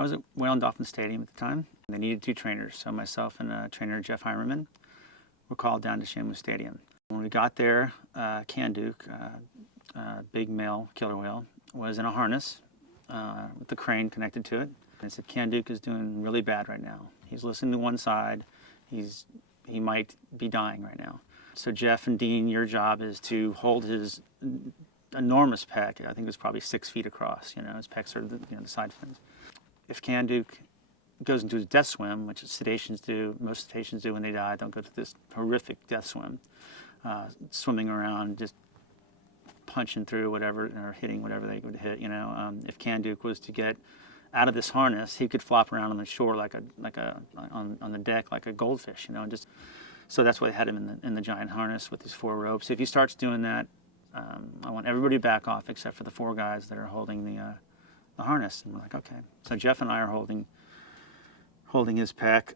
I was at Whale and Dolphin Stadium at the time. They needed 2 trainers, so myself and trainer Jeff Heimerman were called down to Shamu Stadium. When we got there, Kanduke, big male killer whale, was in a harness with the crane connected to it. I said, Kanduke is doing really bad right now. He's listening to one side. He might be dying right now. So Jeff and Dean, your job is to hold his enormous pec. I think it was probably 6 feet across. His pecs are the side fins. If Kanduke goes into his death swim, which cetaceans do, most cetaceans do when they die, they'll go to this horrific death swim, swimming around, just punching through whatever or hitting whatever they would hit. If Kanduke was to get out of this harness, he could flop around on the shore on the deck like a goldfish. So that's why they had him in the giant harness with these 4 ropes. If he starts doing that, I want everybody to back off except for the 4 guys that are holding the harness. And we're like, okay. So Jeff and I are holding his pec,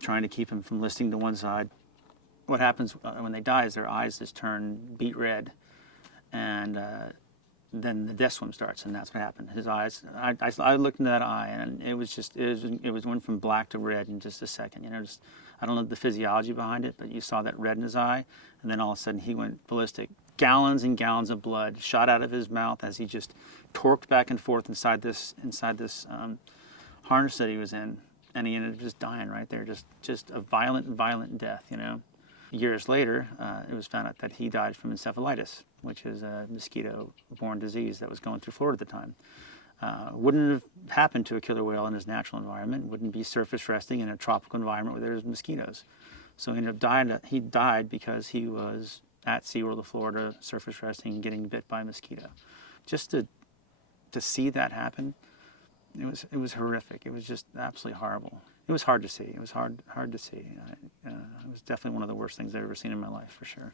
trying to keep him from listing to one side. What happens when they die is their eyes just turn beet red, and then the death swim starts, and that's what happened. His eyes, I looked into that eye, and it was went from black to red in just a second. I don't know the physiology behind it, but you saw that red in his eye, and then all of a sudden he went ballistic. Gallons and gallons of blood shot out of his mouth as he just torqued back and forth inside this harness that he was in, and he ended up just dying right there, just a violent death. Years later, it was found out that he died from encephalitis, which is a mosquito-borne disease that was going through Florida at the time. Wouldn't have happened to a killer whale in his natural environment, wouldn't be surface resting in a tropical environment where there's mosquitoes. So he died because he was at SeaWorld of Florida, surface resting, getting bit by a mosquito. Just to see that happen, it was horrific. It was just absolutely horrible. It was hard to see. It was hard to see. It was definitely one of the worst things I've ever seen in my life, for sure.